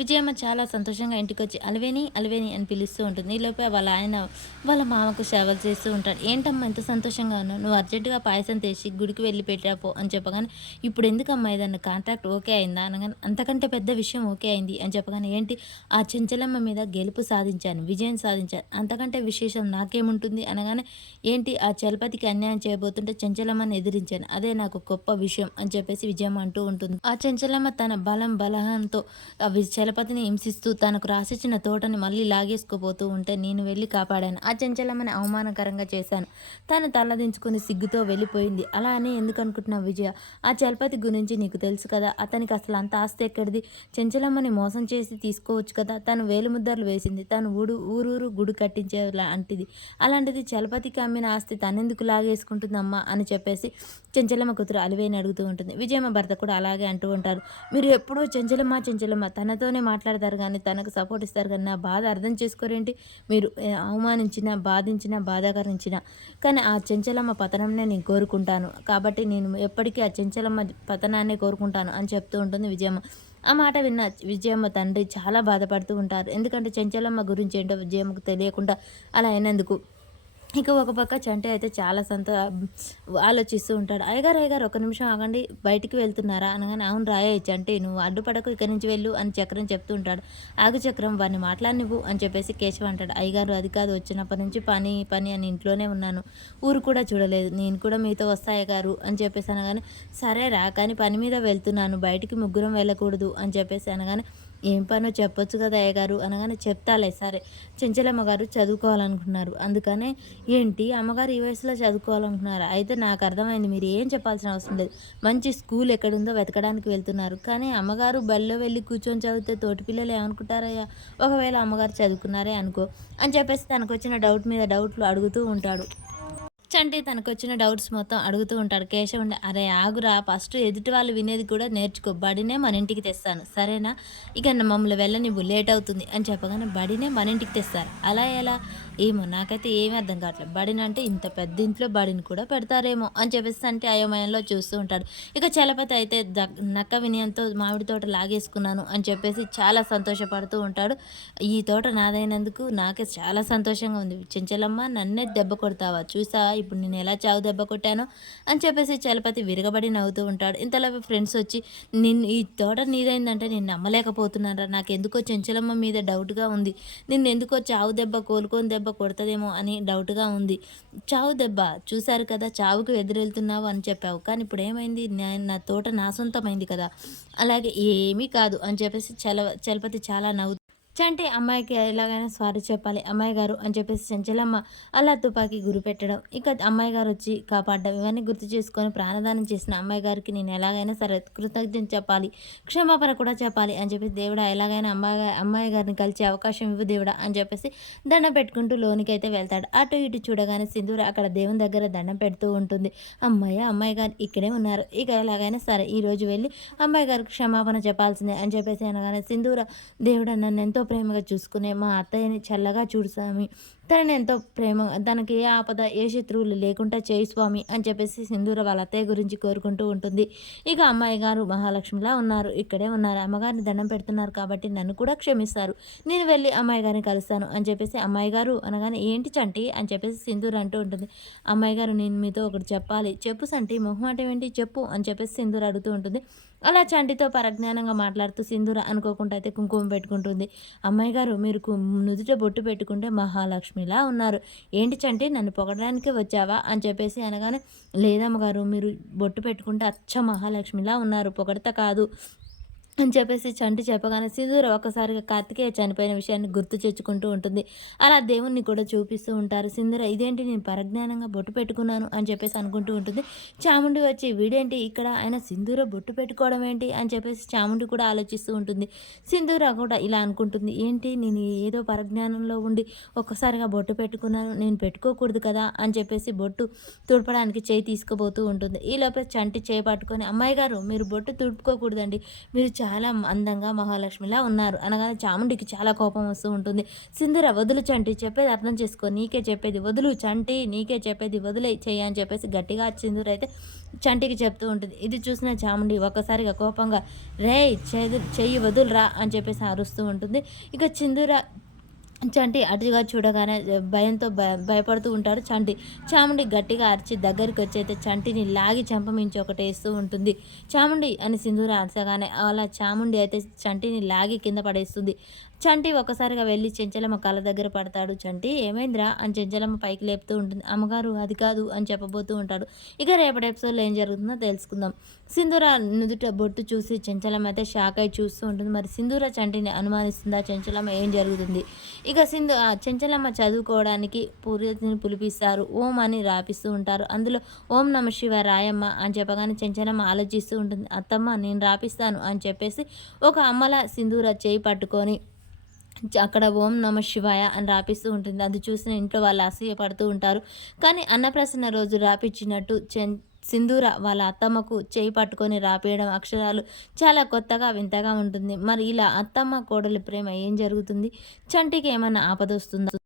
విజయమ్మ చాలా సంతోషంగా ఇంటికి వచ్చి అలవేని అలవేని అని పిలుస్తూ ఉంటుంది. ఈలోపే వాళ్ళ ఆయన వాళ్ళ మామకు సేవలు చేస్తూ ఉంటాడు. ఏంటమ్మా ఎంత సంతోషంగా ఉన్నావు? నువ్వు అర్జెంటుగా పాయసం తెచ్చి గుడికి వెళ్ళి పెట్టాపో అని చెప్పగానే ఇప్పుడు ఎందుకమ్మా ఏదన్నా కాంట్రాక్ట్ ఓకే అయిందా? అనగానే అంతకంటే పెద్ద విషయం ఓకే అయింది అని చెప్పగానే ఏంటి? ఆ చెంచలమ్మ మీద గెలుపు సాధించాను విజయం సాధించాను. అంతకంటే విశేషం నాకేముంటుంది? అనగానే ఏంటి? ఆ చలపతికి అన్యాయం చేయబోతుంటే చెంచలమ్మని ఎదిరించాను. అదే నాకు గొప్ప విషయం అని చెప్పేసి విజయమ్మ అంటూ ఉంటుంది. ఆ చెంచలమ్మ తన బలం బలహంతో ఆ చల చలపతిని హింసిస్తూ తనకు రాసిచ్చిన తోటని మళ్ళీ లాగేసుకుపోతూ ఉంటే నేను వెళ్ళి కాపాడాను. ఆ చెంచలమ్మని అవమానకరంగా చేశాను. తను తలదించుకుని సిగ్గుతో వెళ్ళిపోయింది. అలా అని ఎందుకు అనుకుంటున్నావు విజయ? ఆ చలపతి గురించి నీకు తెలుసు కదా. అతనికి అసలు అంత ఆస్తి ఎక్కడిది? చెంచలమ్మని మోసం చేసి తీసుకోవచ్చు కదా. తను వేలుముద్దర్లు వేసింది. తను ఊడు ఊరూరు గుడి కట్టించే లాంటిది. అలాంటిది చలపతికి అమ్మిన ఆస్తి తనెందుకు లాగేసుకుంటుందమ్మా అని చెప్పేసి చెంచలమ్మ కూతురు అలివేని అడుగుతూ ఉంటుంది. విజయమ్మ భర్త కూడా అలాగే అంటూ ఉంటారు. మీరు ఎప్పుడూ చెంచలమ్మ చెంచలమ్మ తనతోనే మాట్లాడతారు కానీ తనకు సపోర్ట్ ఇస్తారు కానీ నా బాధ అర్థం చేసుకోరేంటి? మీరు అవమానించిన బాధించిన బాధాకరించిన. కానీ ఆ చెంచలమ్మ పతనంనే నేను కోరుకుంటాను. కాబట్టి నేను ఎప్పటికీ ఆ చెంచలమ్మ పతనాన్నే కోరుకుంటాను అని చెప్తూ ఉంటుంది విజయమ్మ. ఆ మాట విన్న విజయమ్మ తండ్రి చాలా బాధపడుతూ ఉంటారు. ఎందుకంటే చెంచలమ్మ గురించి ఏంటో విజయమ్మకు తెలియకుండా అలా అయినందుకు ఇక ఒక పక్క చంటి అయితే చాలా సంత ఆలోచిస్తూ ఉంటాడు. అయ్యగారు అయ్యగారు ఒక నిమిషం ఆగండి బయటికి వెళ్తున్నారా? అనగానే అవును రాయే చంటి నువ్వు అడ్డుపడకు ఇక్కడి నుంచి వెళ్ళు అని చక్రం చెప్తూ ఉంటాడు. ఆగు చక్రం వాడిని మాట్లాడినివ్వు అని చెప్పేసి కేశవ అంటాడు. అయ్యగారు అది కాదు వచ్చినప్పటి నుంచి పని పని అని ఇంట్లోనే ఉన్నాను. ఊరు కూడా చూడలేదు. నేను కూడా మీతో వస్తా అయ్యగారు అని చెప్పేసి అనగానే సరే రా కానీ పని మీద వెళ్తున్నాను. బయటికి ముగ్గురం వెళ్ళకూడదు అని చెప్పేసి అనగానే ఏం పనో చెప్పొచ్చు కదా అయ్యగారు అనగానే చెప్తాలే సరే. చెంచలమ్మ గారు చదువుకోవాలనుకున్నారు అందుకనే ఏంటి అమ్మగారు ఈ వయసులో చదువుకోవాలనుకున్నారు అయితే నాకు అర్థమైంది మీరు ఏం చెప్పాల్సిన అవసరం లేదు. మంచి స్కూల్ ఎక్కడుందో వెతకడానికి వెళ్తున్నారు. కానీ అమ్మగారు బడిలో వెళ్ళి కూర్చొని చదివితే తోటి పిల్లలు ఏమనుకుంటారయ్యా? ఒకవేళ అమ్మగారు చదువుకున్నారే అనుకో అని చెప్పేసి తనకు వచ్చిన డౌట్ మీద డౌట్లు అడుగుతూ ఉంటాడు. చంటి తనకు వచ్చిన డౌట్స్ మొత్తం అడుగుతూ ఉంటాడు. కేశవ్ అరే ఆగురా ఫస్ట్ ఎదుటి వాళ్ళు వినేది కూడా నేర్చుకో. బడినే మన ఇంటికి తెస్తాను. సరేనా? ఇక మమ్మల్ని వెళ్ళనివ్వు లేట్ అవుతుంది అని చెప్పగానే బడినే మన ఇంటికి తెస్తారు. అలా ఎలా? ఏమో నాకైతే ఏమీ అర్థం కావట్లేదు. బడిని అంటే ఇంత పెద్ద ఇంట్లో బడిని కూడా పెడతారేమో అని చెప్పేసి అంటే అయోమయంలో చూస్తూ ఉంటాడు. ఇక చలపతి అయితే దగ్- నక్క వినయంతో మామిడి తోట లాగేసుకున్నాను అని చెప్పేసి చాలా సంతోషపడుతూ ఉంటాడు. ఈ తోట నాదైనందుకు నాకే చాలా సంతోషంగా ఉంది. చెంచలమ్మ నన్నే దెబ్బ కొడతావా? చూసా ఇప్పుడు నేను ఎలా చావు దెబ్బ కొట్టానో అని చెప్పేసి చలపతి విరగబడి నవ్వుతూ ఉంటాడు. ఇంతలో ఫ్రెండ్స్ వచ్చి నిన్ను ఈ తోట నీదైందంటే నేను నమ్మలేకపోతున్నారా నాకు ఎందుకో చెంచలమ్మ మీద డౌట్గా ఉంది. నిన్ను ఎందుకో చావు దెబ్బ కోలుకొని దెబ్బ కొడతదేమో అని డౌట్గా ఉంది. చావు దెబ్బ చూశారు కదా చావుకు ఎదురెళ్తున్నావు అని చెప్పావు. కానీ ఇప్పుడు ఏమైంది? నా- నా తోట నా సొంతమైంది కదా. అలాగే ఏమీ కాదు అని చెప్పేసి చల చలపతి చాలా నవ్వు చంటి అమ్మాయికి ఎలాగైనా సారీ చెప్పాలి. అమ్మాయి గారు అని చెప్పేసి చంచలమ్మ అలా తుపాకీ గురి పెట్టడం. ఇక అమ్మాయి గారు వచ్చి కాపాడడం. ఇవన్నీ గుర్తు చేసుకొని ప్రాణదానం చేసిన అమ్మాయి గారికి నేను ఎలాగైనా సరే కృతజ్ఞత చెప్పాలి. క్షమాపణ కూడా చెప్పాలి అని చెప్పేసి దేవుడా ఎలాగైనా అమ్మాయి అమ్మాయి గారిని కలిసే అవకాశం ఇవ్వు దేవుడా అని చెప్పేసి దండం పెట్టుకుంటూ లోనికి అయితే వెళ్తాడు. అటు ఇటు చూడగానే సింధూర అక్కడ దేవుని దగ్గర దండం పెడుతూ ఉంటుంది. అమ్మాయి అమ్మాయి గారు ఇక్కడే ఉన్నారు. ఇక ఎలాగైనా సరే ఈరోజు వెళ్ళి అమ్మాయి గారికి క్షమాపణ చెప్పాల్సిందే అని చెప్పేసి అనగానే సింధూర దేవుడా నన్ను ఎంతో ప్రేమగా చూసుకునే మా అత్తయ్యని చల్లగా చూడు స్వామి. తనని ఎంతో ప్రేమ తనకి ఏ ఆపద ఏ శత్రువులు లేకుండా చేయి స్వామి అని చెప్పేసి సింధూర వాళ్ళ అత్తయ్య గురించి కోరుకుంటూ ఉంటుంది. ఇక అమ్మాయి గారు మహాలక్ష్మిలా ఉన్నారు. ఇక్కడే ఉన్నారు. అమ్మగారిని దండం పెడుతున్నారు కాబట్టి నన్ను కూడా క్షమిస్తారు. నేను వెళ్ళి అమ్మాయి గారిని కలుస్తాను అని చెప్పేసి అమ్మాయి గారు అనగానే ఏంటి చంటి? అని చెప్పేసి సింధూర్ అంటూ ఉంటుంది. అమ్మాయి గారు నేను మీతో ఒకటి చెప్పాలి. చెప్పు సంటి మొహమాటం ఏంటి? చెప్పు అని చెప్పేసి సింధూర్ అడుగుతూ ఉంటుంది. అలా చంటితో పరజ్ఞానంగా మాట్లాడుతూ సింధూర అనుకోకుండా అయితే కుంకుమ పెట్టుకుంటుంది. అమ్మాయి గారు మీరు కు- నుదుట బొట్టు పెట్టుకుంటే మహాలక్ష్మి లక్ష్మిలా ఉన్నారు. ఏంటి చంటి నన్ను పొగడడానికి వచ్చావా? అని చెప్పేసి అనగానే లేదమ్మగారు మీరు బొట్టు పెట్టుకుంటే అచ్చ మహాలక్ష్మిలా ఉన్నారు. పొగడత కాదు. అని చెప్పేసి చంటి చెప్పగానే సింధూర ఒక్కసారిగా కార్తికేయ చనిపోయిన విషయాన్ని గుర్తు తెచ్చుకుంటూ ఉంటుంది. అలా దేవుణ్ణి కూడా చూపిస్తూ ఉంటారు. సింధూర ఇదేంటి నేను పరజ్ఞానంగా బొట్టు పెట్టుకున్నాను అని చెప్పేసి అనుకుంటూ ఉంటుంది. చాముండి వచ్చి వీడేంటి ఇక్కడ? ఆయన సింధూర బొట్టు పెట్టుకోవడం ఏంటి? అని చెప్పేసి చాముండి కూడా ఆలోచిస్తూ ఉంటుంది. సింధూర కూడా ఇలా అనుకుంటుంది. ఏంటి? నేను ఏదో పరజ్ఞానంలో ఉండి ఒక్కసారిగా బొట్టు పెట్టుకున్నాను. నేను పెట్టుకోకూడదు కదా? అని చెప్పేసి బొట్టు తుడపడానికి చేయి తీసుకుపోతూ ఉంటుంది. ఈ లోపల చంటి చేయి పట్టుకొని అమ్మాయి గారు మీరు బొట్టు తుడుపుకోకూడదండి. మీరు చాలా అందంగా మహాలక్ష్మిలా ఉన్నారు. అనగానే చాముండికి చాలా కోపం వస్తూ ఉంటుంది. సింధుర వదులు చంటి చెప్పేది అర్థం చేసుకో నీకే చెప్పేది వదులు చంటి నీకే చెప్పేది వదిలే చెయ్యి అని చెప్పేసి గట్టిగా సింధుర అయితే చంటికి చెప్తూ ఉంటుంది. ఇది చూసిన చాముండి ఒక్కసారిగా కోపంగా రే చెయ్యి వదులురా అని చెప్పేసి అరుస్తూ ఉంటుంది. ఇక చిందుర చంటి అటుగా చూడగానే భయంతో భయ భయపడుతూ ఉంటాడు చంటి. చాముండి గట్టిగా అరిచి దగ్గరికి వచ్చి అయితే చంటిని లాగి చంపమించి ఒకటి వేస్తూ ఉంటుంది. చాముండి అని సింధూర అరసగానే అలా చాముండి అయితే చంటిని లాగి కింద పడేస్తుంది. చంటి ఒక్కసారిగా వెళ్ళి చెంచలమ్మ కళ్ళ దగ్గర పడతాడు. చంటి ఏమైందిరా అని చెంచలమ్మ పైకి లేపుతూ ఉంటుంది. అమ్మగారు అది కాదు అని చెప్పబోతూ ఉంటాడు. ఇక రేపటి ఎపిసోడ్లో ఏం జరుగుతుందో తెలుసుకుందాం. సింధూర నుదుట బొట్టు చూసి చెంచలమ్మ అయితే షాక్ అయి చూస్తూ ఉంటుంది. మరి సింధూర చంటిని అనుమానిస్తుందా? చెంచలమ్మ ఏం జరుగుతుంది ఇక సింధు చెంచలమ్మ చదువుకోవడానికి పూర్తిని పులిపిస్తారు. ఓం అని రాపిస్తూ ఉంటారు. అందులో ఓం నమ శివ రాయమ్మ అని చెప్పగానే చెంచలమ్మ ఆలోచిస్తూ ఉంటుంది. అత్తమ్మ నేను రాపిస్తాను అని చెప్పేసి ఒక అమ్మల సింధూర చేయి పట్టుకొని అక్కడ ఓం నమ శివాయ అని రాపిస్తూ ఉంటుంది. అది చూసిన ఇంట్లో వాళ్ళు అసూయ పడుతూ ఉంటారు. కానీ అన్నప్రసన్న రోజు రాపిచ్చినట్టు చెన్ సింధూర వాళ్ళ అత్తమ్మకు చేయి పట్టుకొని రాపేయడం అక్షరాలు చాలా కొత్తగా వింతగా ఉంటుంది. మరి ఇలా అత్తమ్మ కోడలి ప్రేమ ఏం జరుగుతుంది? చంటికి ఏమైనా ఆపదొస్తుందా?